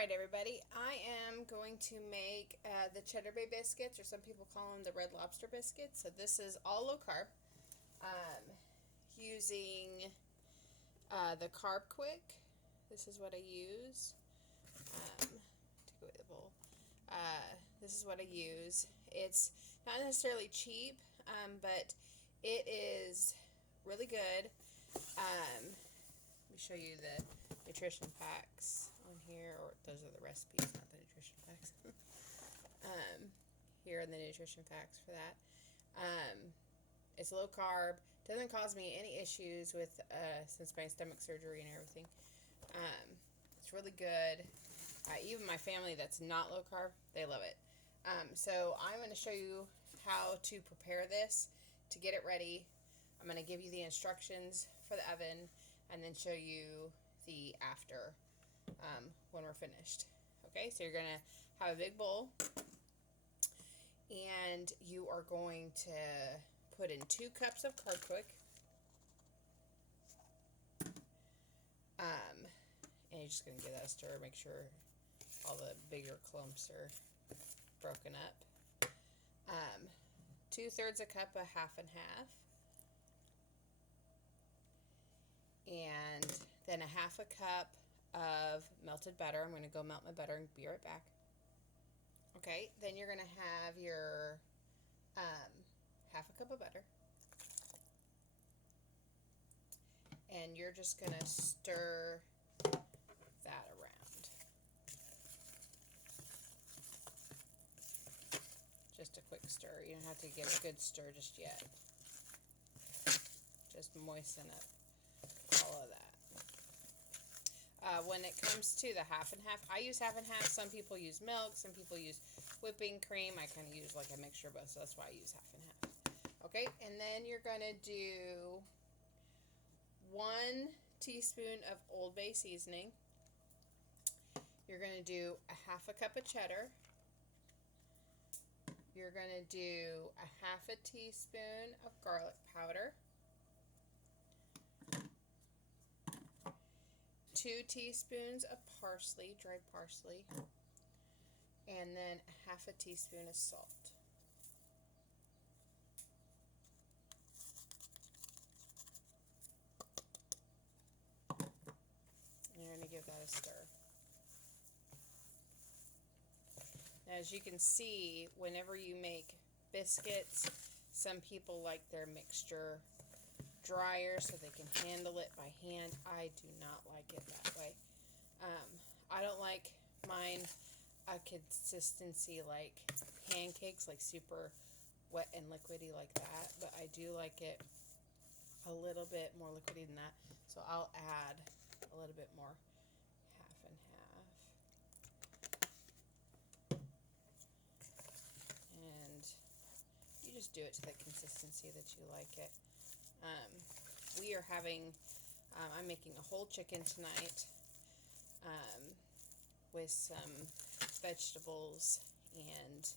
Alright everybody, I am going to make the Cheddar Bay biscuits, or some people call them the Red Lobster biscuits. So this is all low carb, using the carbquik. This is what I use. Take away the bowl. This is what I use. It's not necessarily cheap, but it is really good. Let me show you the nutrition packs on here, or those are the recipes, not the nutrition packs. Here are the nutrition packs for that. It's low carb, doesn't cause me any issues with since my stomach surgery and everything. It's really good. Even my family that's not low carb, they love it. So I'm going to show you how to prepare this to get it ready. I'm going to give you the instructions for the oven and then show you the after when we're finished. Okay, so you're going to have a big bowl, and you are going to put in 2 cups of carbquik, and you're just going to give that a stir, make sure all the bigger clumps are broken up. 2/3 a cup of half and half, and then a half a cup of melted butter. I'm going to go melt my butter and be right back. Okay, then you're going to have your half a cup of butter, and you're just going to stir that around. Just a quick stir. You don't have to give a good stir just yet. Just moisten up all of that. When it comes to the half and half, I use half and half. Some people use milk, some people use whipping cream. I kind of use like a mixture of both, so that's why I use half and half. Okay, and then you're going to do 1 teaspoon of Old Bay seasoning. You're going to do a half a cup of cheddar. You're going to do a half a teaspoon of garlic powder. 2 teaspoons of parsley, dried parsley, and then a half a teaspoon of salt. And you're going to give that a stir. Now, as you can see, whenever you make biscuits, some people like their mixture drier so they can handle it by hand. I do not like it that way. I don't like mine a consistency like pancakes, like super wet and liquidy like that, but I do like it a little bit more liquidy than that, so I'll add a little bit more, half and half, and you just do it to the consistency that you like it. We are having, I'm making a whole chicken tonight with some vegetables and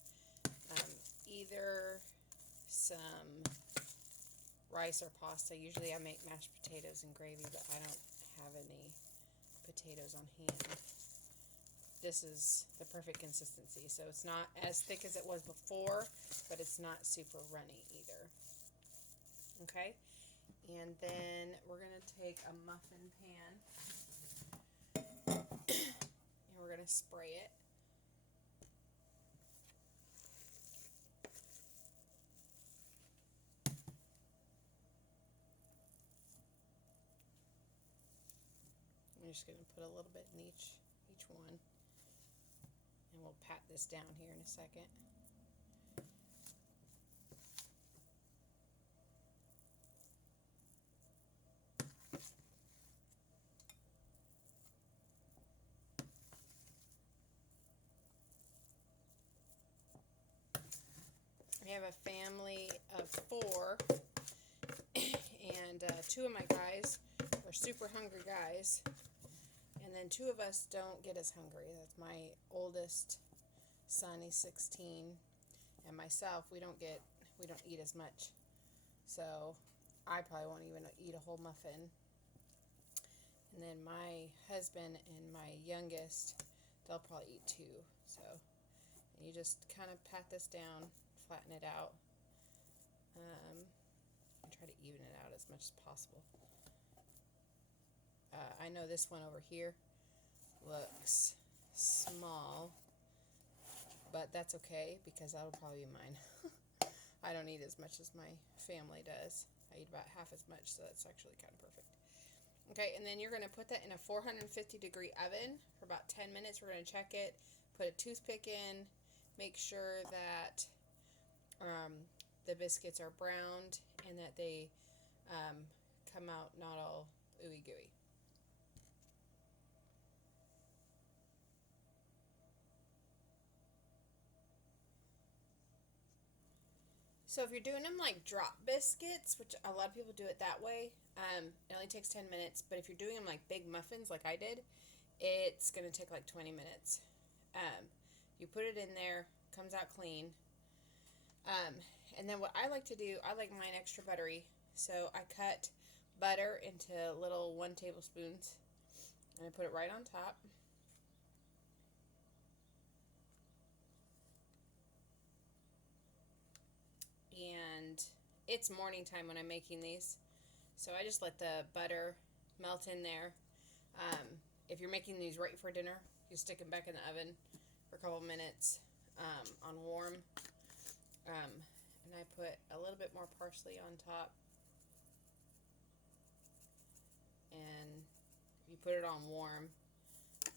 either some rice or pasta. Usually I make mashed potatoes and gravy, but I don't have any potatoes on hand. This is the perfect consistency. So it's not as thick as it was before, but it's not super runny either. Okay, and then we're going to take a muffin pan and we're going to spray it. I'm just going to put a little bit in each one, and we'll pat this down here in a second. I have a family of 4, and 2 of my guys are super hungry guys, and then 2 of us don't get as hungry. That's my oldest son, he's 16, and myself, we don't eat as much, so I probably won't even eat a whole muffin. And then my husband and my youngest, they'll probably eat 2. So, and you just kind of pat this down, flatten it out, and try to even it out as much as possible. I know this one over here looks small, but that's okay because that'll probably be mine. I don't eat as much as my family does. I eat about half as much, so that's actually kind of perfect. Okay, and then you're going to put that in a 450-degree oven for about 10 minutes. We're going to check it, put a toothpick in, make sure that the biscuits are browned and that they come out not all ooey gooey. So if you're doing them like drop biscuits, which a lot of people do it that way, it only takes 10 minutes. But if you're doing them like big muffins like I did, it's going to take like 20 minutes. You put it in there, comes out clean. And then what I like to do, I like mine extra buttery. So I cut butter into little 1 tablespoons and I put it right on top. And it's morning time when I'm making these, so I just let the butter melt in there. If you're making these right for dinner, you stick them back in the oven for a couple minutes on warm. And I put a little bit more parsley on top, and you put it on warm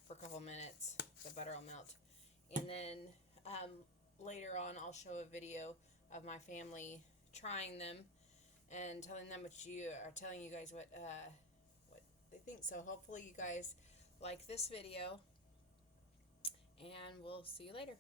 for a couple minutes, the butter will melt. And then later on I'll show a video of my family trying them and telling you guys what they think. So hopefully you guys like this video, and we'll see you later.